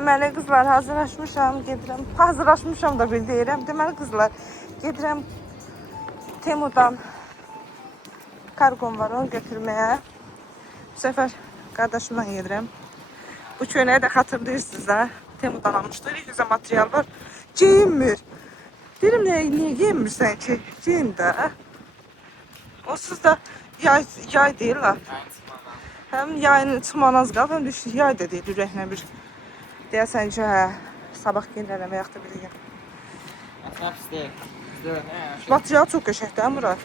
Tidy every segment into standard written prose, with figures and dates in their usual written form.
Deməli qızlar hazırlaşmışam, gedirəm. Hazırlaşmışam da bir deyirəm. Deməli qızlar, gedirəm Temudan kargom var, onu götürməyə. Bu səfər qardaşımla gedirəm. Bu köynəyi də xatırlayırsınız da. Temudan almışdı. Güzel material var. Geyinmir. Deyirəm niyə geyinmirsən ki? Geyin də. Onsuz da yay deyil la. Hem yayın çıxmanaz qalıb, həm də yay da deyil ürəklə bir. Deyəsən ki, hə, sabah geyinərəm, yaxud da bir gün. Material çox qəşəngdir, hə Murad?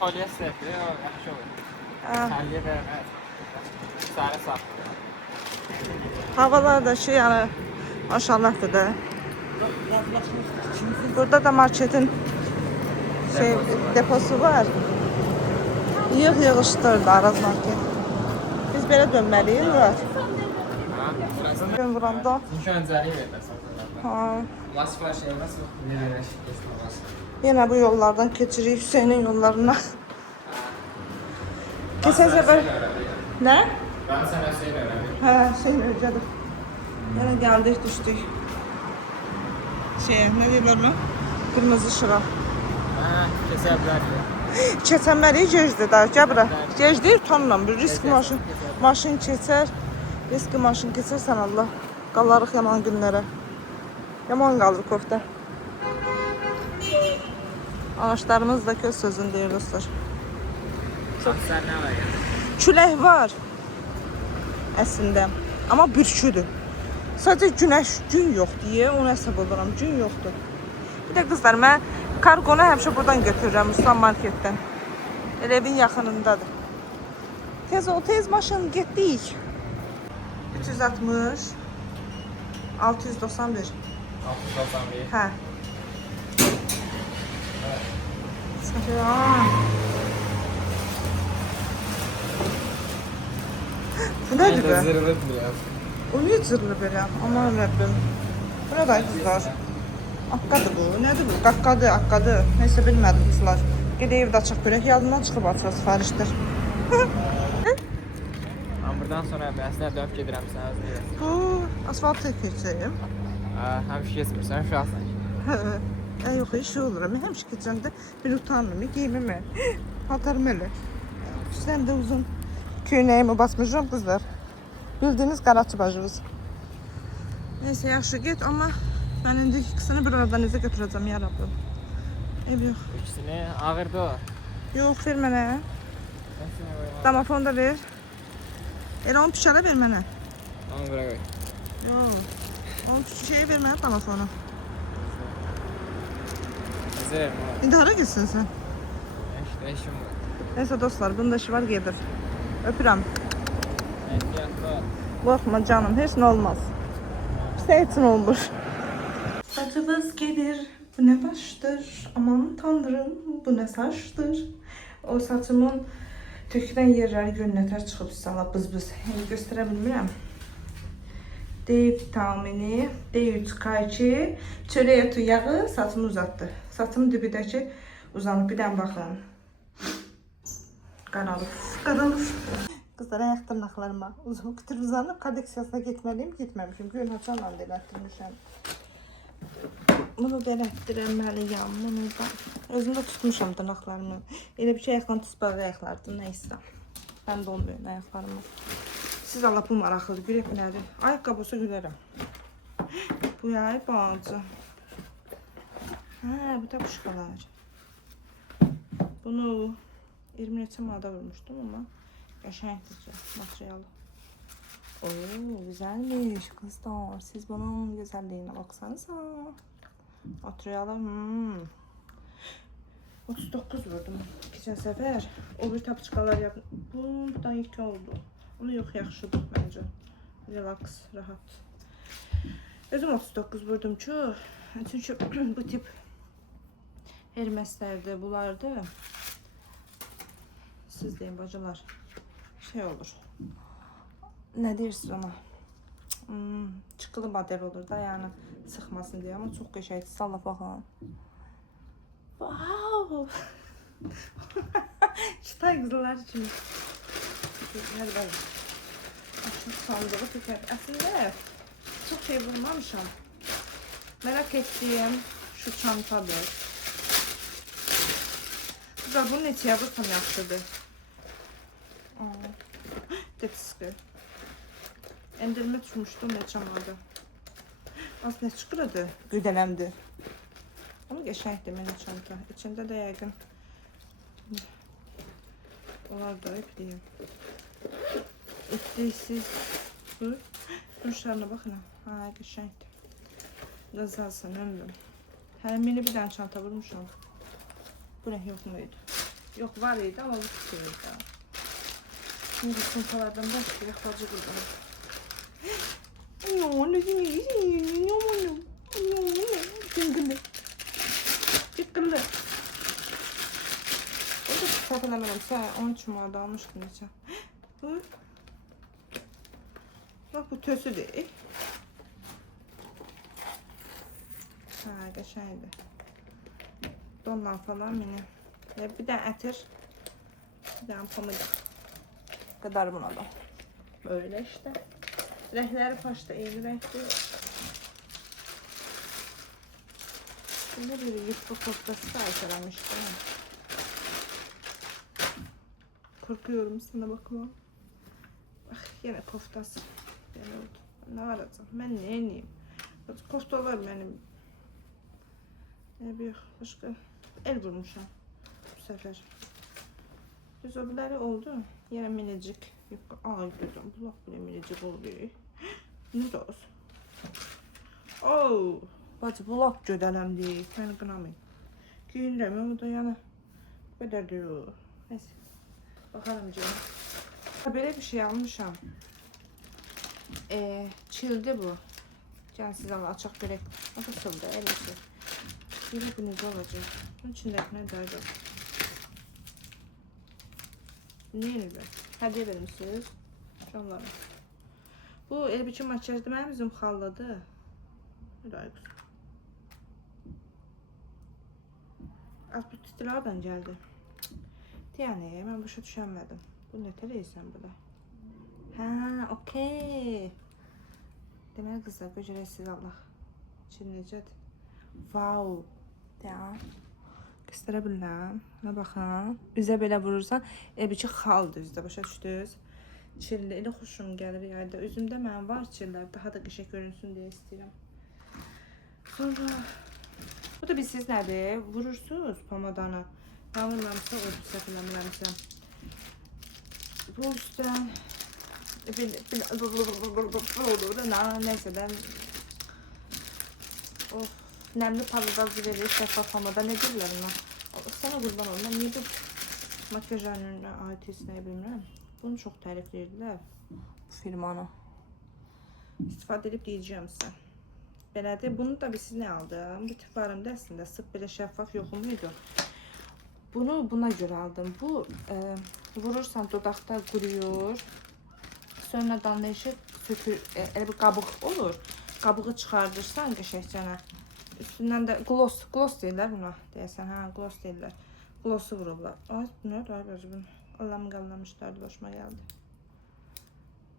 Polyesterdir, yaxşı olur. Tərliyə vermək. Sarı sağ. Havalar da yəni maşallahdır da. Burada da marketin deposu var. Yığışdırdı Araz market. Biz belə dönməliyik Murad. Ben vuranda. Çünki öncəliyi verməsən. Ha. Lasifar şey olmaz mı? Ne verək? Yine bu yollardan keçirik Hüseynin yollarına. Keçən səfər nə? Ben sana Hüseyin öğrendim. Hə, Hüseyin öyrədir. Yəni gəldik, düşdük. Nə deyirlər ona? Qırmızı şıra. Hə, kesə bilərdi. Keçənməliyi gecdir da, gəl bura. Gecdir, utanmıram. Bir risk maşın keçər. Riski maşın keçərsən Allah. Qalarıq yaman günlərə. Yaman qalırıq orada. Ağaçlarımız da köz sözün deyir dostlar. Sen ne var ya? Külək var əslində, amma bürküdür. Sadəcə gün yoxdur deyə onu hesab oluram, gün yoxdur. Bir də qızlar, mən kargonu həmişə buradan götürürəm, Ruslan marketdən. Elə evin yaxınındadır. Tez ol, tez maşın, getdik. 360 691. 691. Hə. Səfər. Bu nədir be? Zırılıp ya. O niye zırlı belə? Aman Rəbbim. Bu nə da qızlar? Akka'dır bu. Nədir bu? Akka'dır. Neyse bilmədim qızlar. Gedək evdə açıq görək. Yadından çıxıb açıq sifarişdir. Buradan sonra ben aslında dönüp gedirəm sənə özünə. Bu asfalt keçəyim. Həmişə keçmirsən, şu asan. Yox, işi olurum. Mən həmişə keçəndə bir utanmıyorum. Giyimimi. Paltarım elə. Üstdən də uzun köynəyimi basmışam qızlar. Bildiğiniz qaraçı bacımız. Neyse yaxşı get, amma mən indi ikisini bir aradan necə götürəcəm ya Rabbim. Ev yox. İkisini ağırdı o. Yox, ver mənə. Damafonu da ver. Elə onu tüşələ ver mənə. Onu bura qoy. Yox. Onu şeyi ver mənə damafonu. Hazır. İndi hara gitsin sən? İşte işim var. Neyse dostlar, bunun da işi var, gedir. Öpürəm. Ehtiyatlı. Korkma canım, heç nə olmaz. Bizə üçün olmur. Saçımız gedir, bu nə başdır? Aman tanrım, bu nə saçdır? O saçımın tökülən yerləri görünətər çıxıb sana bız-bız. Yəni göstərə bilmirəm. D vitamini, D3, K2, çörək əti yağı saçımı uzatdı. Saçımın dibidəki uzanıb, bir dənə baxın. Qaralıb. Kızlar ayak tırnaklarıma uzanıp kadeksiyasına gitmeliyim, gitmemişim. Gün haçanla delettirmişim. Bunu delettirmeliyim, bunu da. Özümde tutmuşam tırnaklarımı. Elə bir şey ayaqlarım tüsbəli ayaqlardı, neyse. Ben de olmuyorum ayaqlarımı. Siz Allah bu maraqlıdır, görək nədir? Ayaqqabı olsa gülərəm. Bu yay bacı. Hə, bu da quşqalar. Bunu 20 neçə manada vurmuştum ama qəşəngdir materialı. Oo, güzelmiş kızlar. Siz bunun güzelliğine baksanıza. Materialı 39 vurdum geçen sefer. O bir tapçıqalar yaptım. Buradan ilk oldu. Ama yok, yaxşıdır bence. Relax, rahat. Özüm 39 vurdum ki. Çünkü bu tip Hermes'lerde bulardı. Siz deyin bacılar. Şey olur. Ne deyirsiniz ona? Çıkılı model olur da yani sıkmasın diye, ama çok qəşəngdir. Salla baxın. Wow. Çıtay qızlar için. Her var. Şu sandığı tükər. Aslında çok şey bulmamışam. Merak ettiğim şu çantadır. Güzel, bunu neçə yazırsam yaxşıdır. Detiski. Endirme tutmuştum neçəmadı. Az ne çıxırdı? Güdələmdi. Ama geçenlikti benim çanta. İçinde de yaygın. Onlar da ipliyim. İpliksiz. Duruşlarına bakın ha. Ha geçenlikti. Gazalsın ömrüm. Her mini bir tane çanta vurmuşum. Bu ne yok muydu? Yok var idi ama bu küçüğüydü. Şimdi çantalardan başka yakacı buradan. No, ne diyeyim? No, no, no, Çıkkılı. O da satılamadım. 13 manada almıştım geçen. Bu. Bak bu tösü değil. Ha geçeydi. Dondan falan mini. Bir de ətir. Bir de pamuk. Kadar buna da. Böyle işte. Renkleri başta iyi renkli. Şimdi bir yufka koftası da açaramıştım. Korkuyorum sana bakma. Ah yine koftası. Ben oldu. Ne alacağım? Ben ne yeniyim? Koftalar benim. Ne bir başka el vurmuşam bu sefer. Düz öbürleri oldu. Yine minicik. Ay dedim. Bulak bile minicik oluyor. Ne de olsun. Oh. Bacı bulaq gödələmdir. Məni qınamayın. Giyinirəm, o da yəni qədər deyil. Neyse. Baxarım canım. Belə bir şey almışam. Çildi bu. Gəlin sizə açıq görək. Nasıldır, elə şey. Belə bu necə olacaq? Bunun içindəki nə dərdir? Ne elbə? Hədiyyə vermişsiniz. Canlarım. Bu el biçim makyajda mənim üzüm xalladı. Bir ayıq. Az bu titrlərdən gəldi. Yəni, mən başa düşənmədim. Bu nə tərəysən bu da? Hə, okey. Deməli qızlar, göcərəsiz Allah. Şimdi necədir? Wow. Ya. Göstərə bilirəm. Nə baxın. Üzə belə vurursan, elbiçi xaldır üzdə, başa düşdünüz? Çilli, elə xoşum gəlir yayda. Üzümdə mənim var çillər, daha da qəşəng görünsün deyə istəyirəm. Sonra bu da bilsiz nədir? Vurursunuz pomadanı. Yanılmamsa o səhv eləmirəmsə. Bu üstdən neyse ben of nemli parıldalıcı verir şeffaf pomada ne deyirlər ona? Sana qurban olum. Ben niye bu makyaj ürününə ait ne bilmirəm. Bunu çox tərifləyirdilər bu firmanı. İstifadə edib deyəcəm sizə. Belədir. Bunu da siz ne aldım? Bir tıklarımda əslində sırf belə şəffaf yoxumuydu. Bunu buna görə aldım. Bu vurursan dodaqda quruyur. Sonra damlayışı sökür, elə bir qabıq olur. Qabığı çıxardırsan qəşəngcənə. Üstündən də gloss deyirlər buna. Deyəsən, hə, gloss deyirlər. Glossu vurublar. Ay, nə var bu? Allah'ım qallamışlardı, başıma gəldi.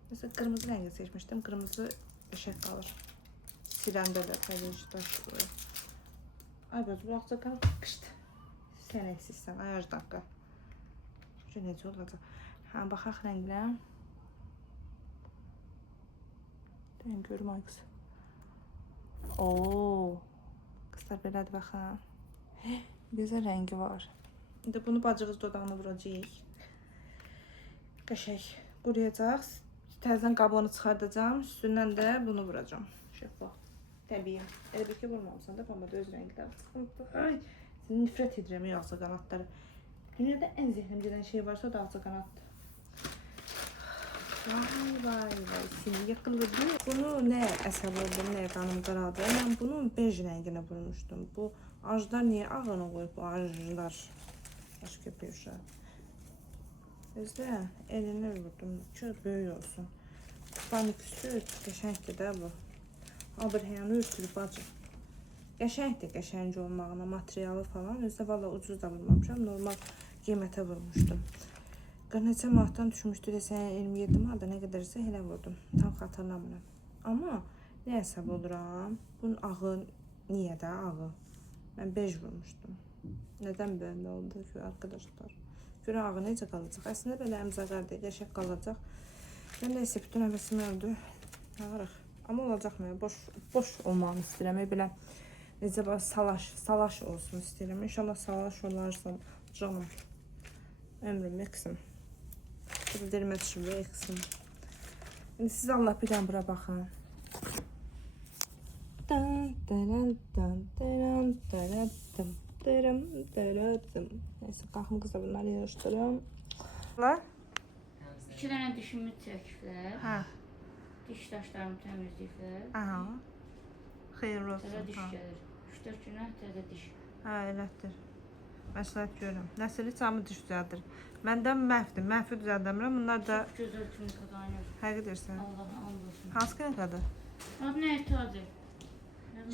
Mesela qırmızı rəngi seçmişdim. Qırmızı qəşəng qalır. Siləndə də təbii daşıyor. Ay, bu vaxtca qışdı. Sən əksizsən, ay, az dakika. Şu necə olacaq? Hə, baxaq rənglə. Ben görüm ay kız. Oo. Kızlar belədir baxın. Güzel rengi var. İndi bunu bacığız dodağına vuracağıq. Qəşəng quruyacaq. Təzədən qabığını çıxardacağım. Üstündən də bunu vuracağım. Şəffaf. Təbii. Elə bir ki vurmamışsan da pomada öz rənglər. Ay, nifrət edirəm ağza qanatları. Dünyada ən zəhləm gedən şey varsa o da ağza qanatdır. Vay, seni yakaladı. Bunu ne əsəb oldum, ne qanım qaradı. Ben bunun bej rəngine vurmuştum. Bu ajlar niye ağına koyup bu ajlar? Başka bir şey. Özde eline vurdum ki böyük olsun. Paniküsü qəşəngdir də bu. Abrahyanı ürtülüb bacı. Qəşəngdir qəşəng olmağına, materialı falan. Özde valla ucuz da vurmamışam. Normal qiymətə vurmuştum. Neçə manatdan düşmüşdü desən 27 manata nə qədərsə elə vurdum. Tam xatırlamıram. Amma Nə hesab oluram? Bunun ağı niyə də ağı? Mən bej vurmuşdum. Nədən böyle oldu ki arkadaşlar? Görə ağı necə qalacaq? Əslində belə əmzəqər deyil, qəşəng qalacaq. Mən neyse bütün həvəsim öldü. Ağırıq. Amma olacaq mı? Boş olmağını istəyirəm. Belə necə belə salaş olsun istəyirəm. İnşallah salaş olarsam canım. Ömrüm eksim. Bu da derime düşür ve eksim. Şimdi siz Allah bir dənə bura baxın. Neyse qalxım qızla bunları yarışdırım. Lan? 2 dənə dişimi çəkiblər. Hə. Diş daşlarımı təmizləyiblər. Aha. Xeyirli Təzə olsun. diş Ha. gəlir. 3-4 günə təzə diş. Hə, elədir. Məsləhət görürəm. Nəsiri camı diş düzəldir. Məndən məhvdir. Məhvi düzəldəmirəm. Bunlar da Gözəl klinika qaynır. həqiq deyirsən. Allah'a and olsun. Hansı klinikadır? Adı nə etadı?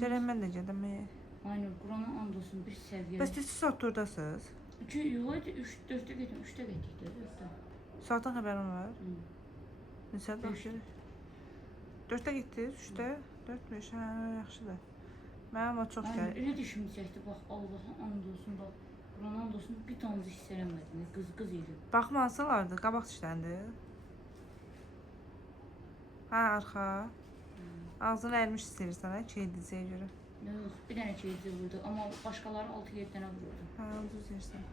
Gələk mən də gedim. Aynen, Qurana and olsun bir səviyyə. Bəs siz saat durdasınız? 2 yox idi, 3-4-də getdim, 3-də getdik də, 4-də. Saatdan xəbərim var. Neçədə Beş. başlayır? 4-də getdiniz, 3-də? 4-5, hə, yaxşıdır. Mənim amma çox Aynen, gəlir. elə dişimi çəkdi, bax, Allah'a and olsun, bax. Qurana and olsun, bir tanrı hiss eləmədim, qız idi. Baxmansılardı, qabaq dişləndi. Hə, arxa. Ağzını ərmiş istəyirsən, hə, çeydizəyə görə. Yox, bir dənə keyifli vurdu, amma başqaları 6-7 dənə vurdu. Hə, düz deyirsən.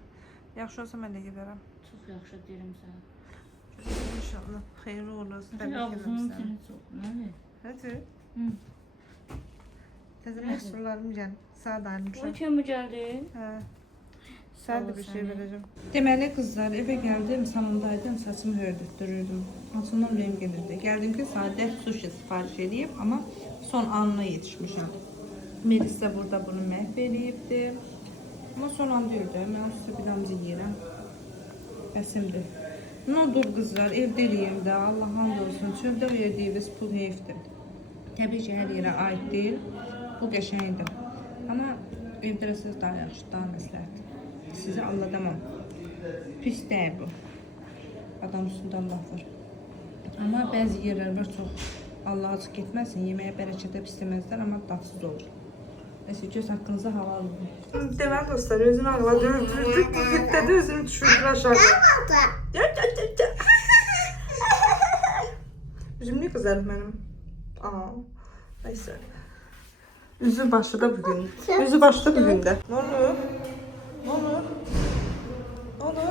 Yaxşı olsa mən də gedərəm. Çox yaxşı deyirəm sənə. İnşallah xeyirli uğurlu olsun. Sən ağzının səni çox, nədir? Hadi. Hı. Təzə məhsullarım gəlib. Saat Bu ayırmışam. kimi gəldi? Hə. Sən Sağ də ol bir şey səni. verəcəm. Deməli qızlar, evə gəldim, salondaydım, saçımı hördürdüm. Altından ürəyim gedirdi. Gəldim ki, sadə sushi sifariş edib, amma son anına yetişmişəm. Melis də burada bunu məhv eləyibdi. Amma son anda yürüdü. Mən üstü bir damcı yeyirəm. Əsimdir. Nə olur qızlar, evdə eləyim də, Allah hamd olsun. Çöldə verdiyiniz pul heyfdir. Təbii ki, hər yerə aid deyil. Bu qəşəngdir. Amma evdə eləsəz daha yaxşı, daha məsləhətdir. Sizi alladamam. Pis deyil bu. Adam üstündə Allah var. Amma bəzi yerlər var çox. Allah açıq getməsin, yeməyə bərəkətə pis deməzlər, amma dadsız olur. Neyse, göz haqqınıza halal olun. Deməli dostlar, özünü ağladı, öldürdü. Bu müddədə özünü düşürdür aşağı. Üzüm niyə qızarıb mənim? Aa, neyse. Üzü başı da bugün. Üzü başı da bugün də. Ne olur? Ne olur? Ne olur?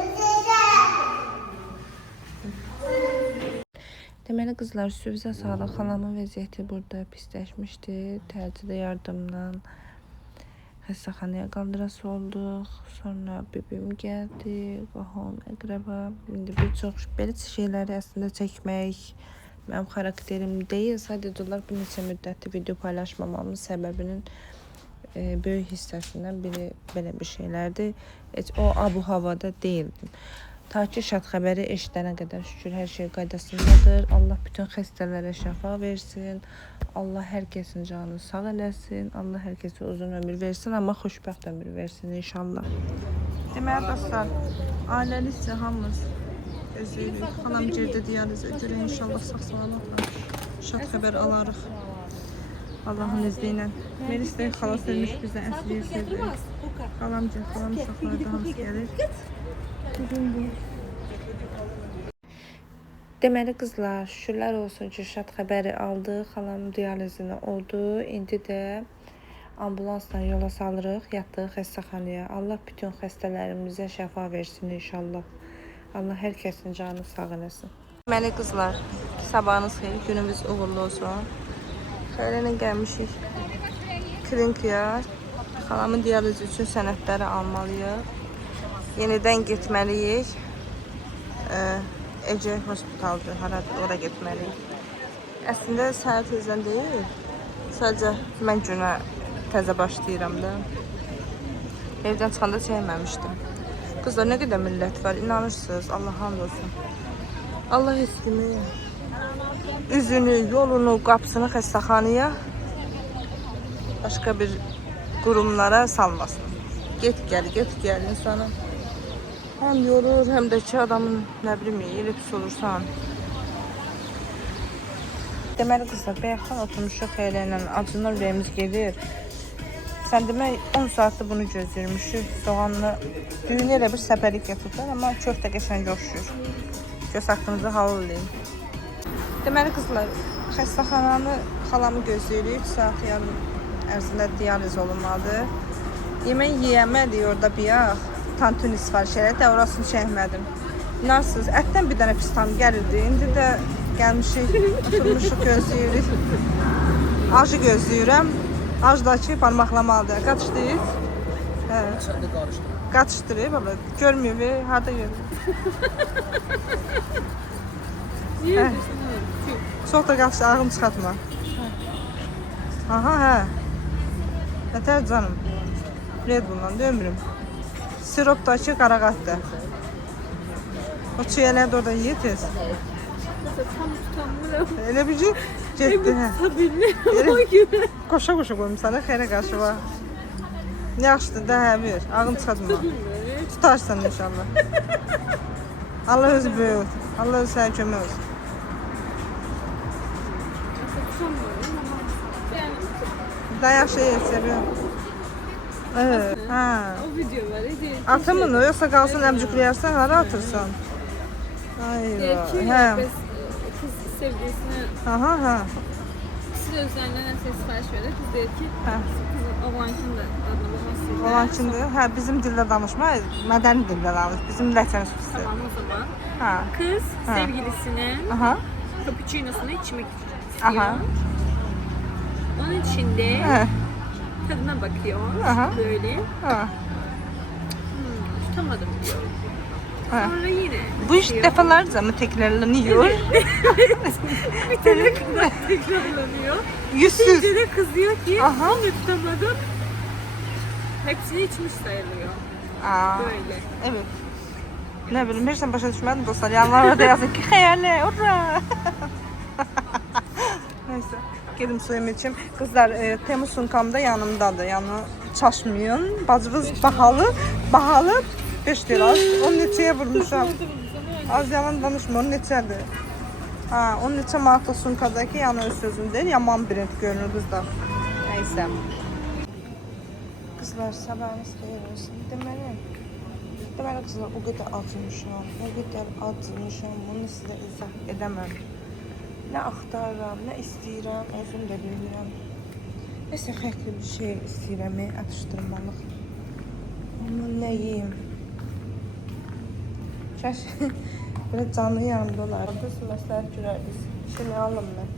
Deməli qızlar, üstünüzə sağlıq. Xalamın vəziyyəti burada pisləşmişdi. Təcili yardımdan xəstəxanaya qaldırası olduq. Sonra bibim gəldi, qohum, əqrəba. İndi bir çox belə şeyləri əslində çəkmək mənim xarakterim deyil. Sadəcə olaraq bir neçə müddətli video paylaşmamamın səbəbinin böyük hissəsindən biri belə bir şeylərdir. Heç o abu havada deyildim. Ta ki şad xəbəri eşidənə qədər şükür hər şey qaydasındadır. Allah bütün xəstələrə şəfa versin. Allah hər kəsin canını sağ eləsin. Allah hər kəsə uzun ömür versin, amma xoşbəxt ömür versin inşallah. Deməli dostlar, ailəlikcə hamımız özlüyük. Xanam girdi diyalizə görə inşallah sağ-salamatla şad xəbər alarıq. Allahın izni ilə. Melis də xalas ölmüş bizə əsliyə sevdi. Xalamcıq, xalam uşaqları da hamısı gəlir. Deməli qızlar, şükürlər olsun ki, şad xəbəri aldı. Xalam diyalizinə oldu. İndi də ambulansla yola salırıq, yatdıq xəstəxanaya. Allah bütün xəstələrimizə şəfa versin inşallah. Allah hər kəsin canını sağ eləsin. Deməli qızlar, sabahınız xeyir, günümüz uğurlu olsun. Xeyrənə gəlmişik klinikaya. Xalamın diyalizi üçün sənədləri almalıyıq. Yenidən getməliyik. Ece hospitaldır, ora getməliyik. Əslində səhər tezdən deyil. Sadəcə mən günə təzə başlayıram da. Evdən çıxanda çəkməmişdim. Qızlar, nə qədər millət var, inanırsınız, Allah hamd olsun. Allah heç kimi üzünü, yolunu, qapısını xəstəxanaya başqa bir qurumlara salmasın. Get gəl insanı. Həm yorur, həm də ki adamın nə bilim, elə pis olursan. Deməli qızlar, bayaqdan oturmuşuq Xeyla ilə, acından ürəyimiz gedir. Sən demək 10 saatdır bunu gözləyirmişik. Soğanlı düyünü elə bir səpəlik yapıblar, amma köftə qəşəng oxşuyur. Göz haqqınızı halal edin. Deməli qızlar, xəstəxananı xalamı gözləyirik. 2 saat yarım ərzində dializ olunmalıdır. Yemək yeyəmədik orada biyaq. Tantuni sifariş elədik də orasını çəkmədim. İnarsınız, ətdən bir dənə pis tam gəlirdi. İndi də gəlmişik, oturmuşuq, gözləyirik. Acı gözləyirəm. Acdakı parmaqlamalıdır. Qaçdıyız? Hə. İçəndə qarışdı. Qaçdırıb, baba. Görmüyor, harda görmüyor. Niye? Çox da qaçdı, ağım çıxartma. Aha, hə. Nətər canım? Red Bull'dan ömrüm. Siropdakı qaraqatdı. O çiyələri də orada yiyir tez. Tam tutamıyorum. Elə bir ki, getdi. Hə. Tabii o gibi. Qoşa-qoşa qoyum sana, xeyrə qarşı var. Yaxşıdır, də hə, ver. Ağım çıxartma. Tutarsan inşallah. Allah özü böyük olsun. Allah özü sənə kömək olsun. Tutamıyorum ama yani Daha yaxşı yetişir. Evet. Ha. o videoları değil. Atımın o, yoksa qalsın əmcükləyərsən, hara atırsan? Diyor ki Hə. biz kız sevgilisine Aha, ha. kız özlerine ses sipariş verir. Kız diyor ki Hə. kızın oğlankini de adına babası. Olan kimdir? Hə, bizim dildə danışma, mədəni dildə danış. Bizim ləçəniz pisdir. Tamam o zaman. Ha. Kız Ha. sevgilisinin Aha. cappuccino'sunu içmek istiyor. Aha. Onun içinde Hə. tadına bakıyor. Aha. Böyle. Ha. Tutamadım diyor. Ha. Sonra yine Bu iş diyor. defalarca mı tekrarlanıyor? Bir tane kadar tekrarlanıyor. Yüzsüz. Bir de kızıyor ki Aha. onu tutamadım. Hepsini içmiş sayılıyor. Aa, Böyle. evet. Ne bileyim, hiç başa düşmedim dostlar. Yanlarına da yazın ki hayali, ura. Neyse, gelim suyumu içim. Kızlar, Temmuz sunkam da yanımdadır. Yani çaşmayın. Bacınız bahalı 5 lira. Onu neçəyə vurmuşam. Az yalan danışma, onu neçədir? Ha, onun neçə manatlı sunkadakı yani öz sözüm deyil. Yaman brend görünür kızlar. Neyse. Kızlar, sabahınız xeyir olsun. Deməli kızlar, o qədər acımışam, bunu sizə izah edəməm. Nə axtarıram, nə istəyirəm, özüm də bilmirəm. Nəsə xərqli bir şey istəyirəm, atışdırmalıq. Onu nə yiyim? Kəş, belə canlı yanımda olar. Biz məsləhət görəriz. Şimdi alım mən.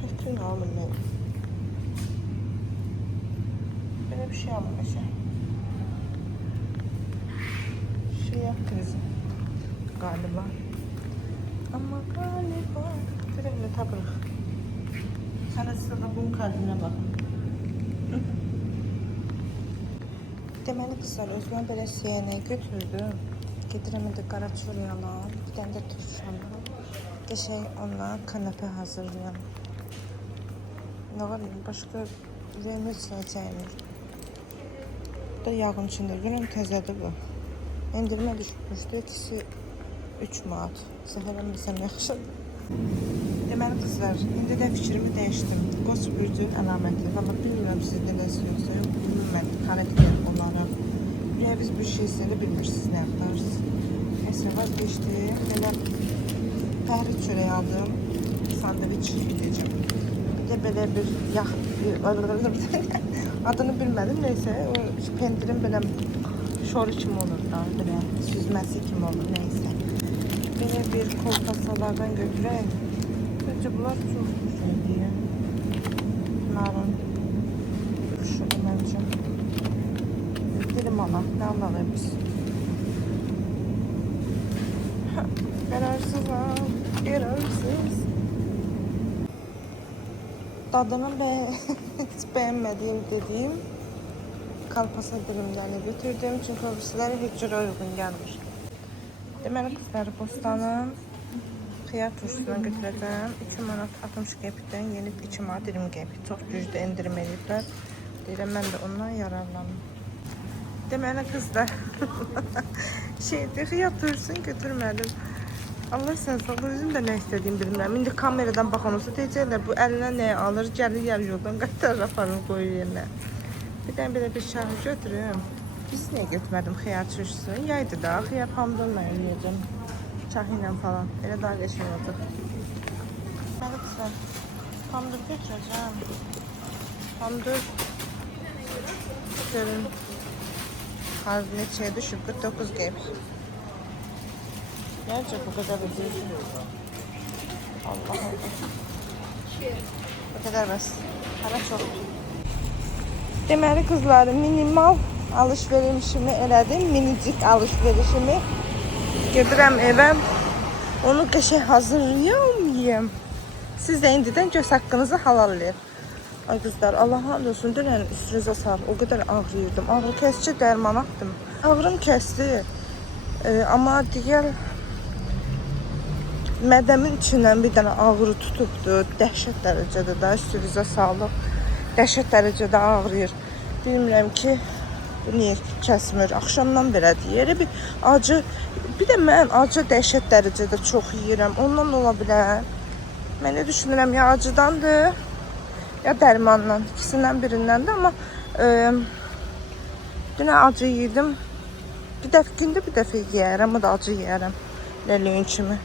Şəkrini alım mən. Belə bir şey alım məşə. Şiyak krizi. Galiba. Ama galiba. Direkt tapırıq. Sana size de bunun kalbine bakın. Deməli qızlar, özümə belə siyənə götürdüm. Gedirəm indi qaraçuryalan, bir dənə də turşanla. Qəşəng onunla kanapə hazırlayam. Nə var, başqa ürəyim heç nə çəymir. Bu da yağın içində, görün təzədir bu. Endirmə düşmüşdü, ikisi 3 manat. Zəhərləməsəm yaxşıdır. Deməli qızlar, indi də fikrimi dəyişdim. Qoç bürcün əlaməti. Valla bilmirəm siz nə yoxsa yox. Bilmirəm, xarakter olaraq. Biz bir şey istəyəndə bilmirsiniz nə yaxdarsınız. Neyse vazgeçdim. Belə pəhri çörək aldım. Sandviç edəcəm. Bir də belə bir yağ... Adını bilmədim. Neyse o pendirin belə şoru kimi olur da. Belə süzməsi kimi olur. Neyse. Belə bir kolbasalardan götürək. Bence bunlar çox güzeldir. Narın. Şöyle bence. Dilim ana. Ne alalım biz? Kararsız ha. Kararsız. Tadını hiç beğenmediğim dediğim kalpasa dilimlerini götürdüm. Çünkü öbürsüləri heç cürə uyğun gəlmir. Deməli qızları bostanın xiyar turşusuna götürəcəm. 2 manat 60 qəpikdən yenib 2 manat 20 qəpik. Çox güclü endirim ediblər. Deyirəm, mən də ondan yararlanım. Deməli qızlar xiyar turşusunu götürmədim. Allah sen sağ ol, özüm də nə istədiyimi bilmirəm. İndi kameradan baxanısı deyəcəklər, bu əlinə nə alır, gəlir yer yoldan qaytarır, aparır, qoyur yerinə. Bir dənə belə bir şahı götürüm. Biz niyə götürmədim xiyar turşusu? Yaydı da, xiyar pomidorla yeyəcəm. Çahı ilə falan. Elə daha qəşəng olacaq. Məli qızlar, pomidor götürəcəm. Pomidor görün. Harbi neçəyə düşüb? 49 qeyb. Gerçi bu kadar ucuz. Allah Allah. Bu kadar bas. Para çok. Deməli kızlarım, minimal alışverişimi elədim. Minicik alışverişimi. Gedirəm evə. Onu qəşəng hazırlayayım. Siz də indidən göz haqqınızı halallayın. Ay kızlar, Allah'a olsun, dünən üstünüzə sağlık. O kadar ağrıyırdım. Ağrı kesici dərman atdım. Ağrım kəsdi. Amma digər mədəmin içindən bir dənə ağrı tutubdu. Dəhşət dərəcədə də üstünüzə sağlıq. Dəhşət dərəcədə ağrıyır. Bilmirəm ki, bu niyə kəsmir. Axşamdan belədir. Yerə bir acı, bir də mən acı dəhşət dərəcədə çox yeyirəm. Ondan ola bilər. Mən nə düşünürəm, ya acıdandır, ya dərmandan. İkisindən birindəndir, amma dünə acı yedim. Bir dəfə gündə bir dəfə yeyərəm, o da acı yeyərəm. Ləliyün kimi.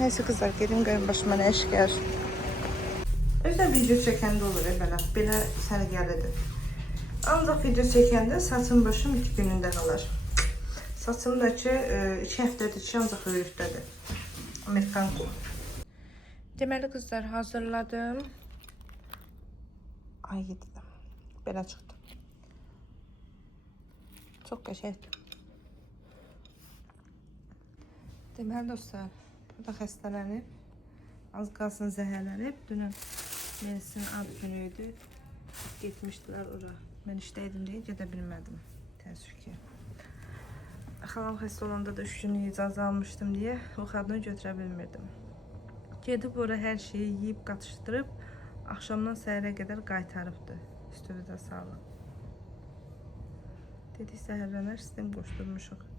Neyse kızlar, gelin görün başıma ne iş gəlir. Özdə video çəkəndə olur belə sərgəlidir. Ancaq video çəkəndə saçım başım 2 günündə qalır. Saçım da ki 2 həftədir ki, ancaq hörükdədir. Amerikan qulu. Deməli kızlar, hazırladım. Ay yedim. Belə çıxdı. Çox qəşəngdir. Deməli dostlar, bu da xəstələnib, az qalsın zəhərlənib. Dünən Melis'in ad günüydü. Getmişdilər ora. Mən işdəydim deyə gedə bilmədim. Təəssüf ki. Xalam xəstə olanda da 3 gün icazə almışdım deyə o xadını götürə bilmirdim. Gedib ora hər şeyi yeyib qatışdırıb, axşamdan səhərə qədər qaytarıbdı. Üstünüzə sağlıq. Dedik zəhərlənər, sistem qoşdurmuşuq.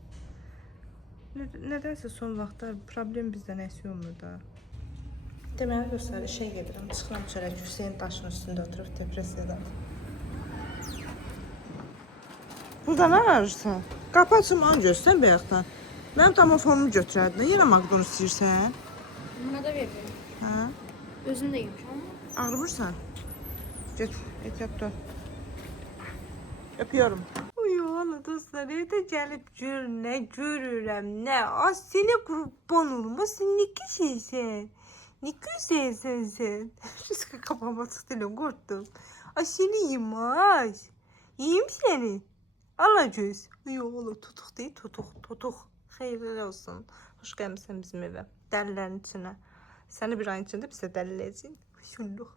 Nədənsə son vaxtda problem bizdən əksi olmur da. Deməli dostlar, işə gedirəm. Çıxıram çörək, Hüseyin daşın üstündə oturub depressiyada. Burada nə ararsan? Qapı açılmanı göstərsən bayaqdan. Mənim telefonumu götürərdin. Yenə McDonald's yiyirsən? Buna da veririm. Hə? Özün de yemiş ama. Ağrımırsan? Get, ehtiyatlı ol. Öpüyorum. Ana dostlar, evdə gəlib gör, nə görürəm, nə. Az sənə qurban olum, sən nə gözəlsən. Nə gözəlsən sən. Şuska kafama çıxdı, qorxdum. Ay səni yiyim, ay. Yiyim səni. Allah göz. Yox, oğlum, tutuq deyil, tutuq. Xeyirlər olsun. Xoş gəlmişsən bizim evə. Dəlilərin içinə. Səni bir ayın içində bizə dəliləyəcək. Şunluq.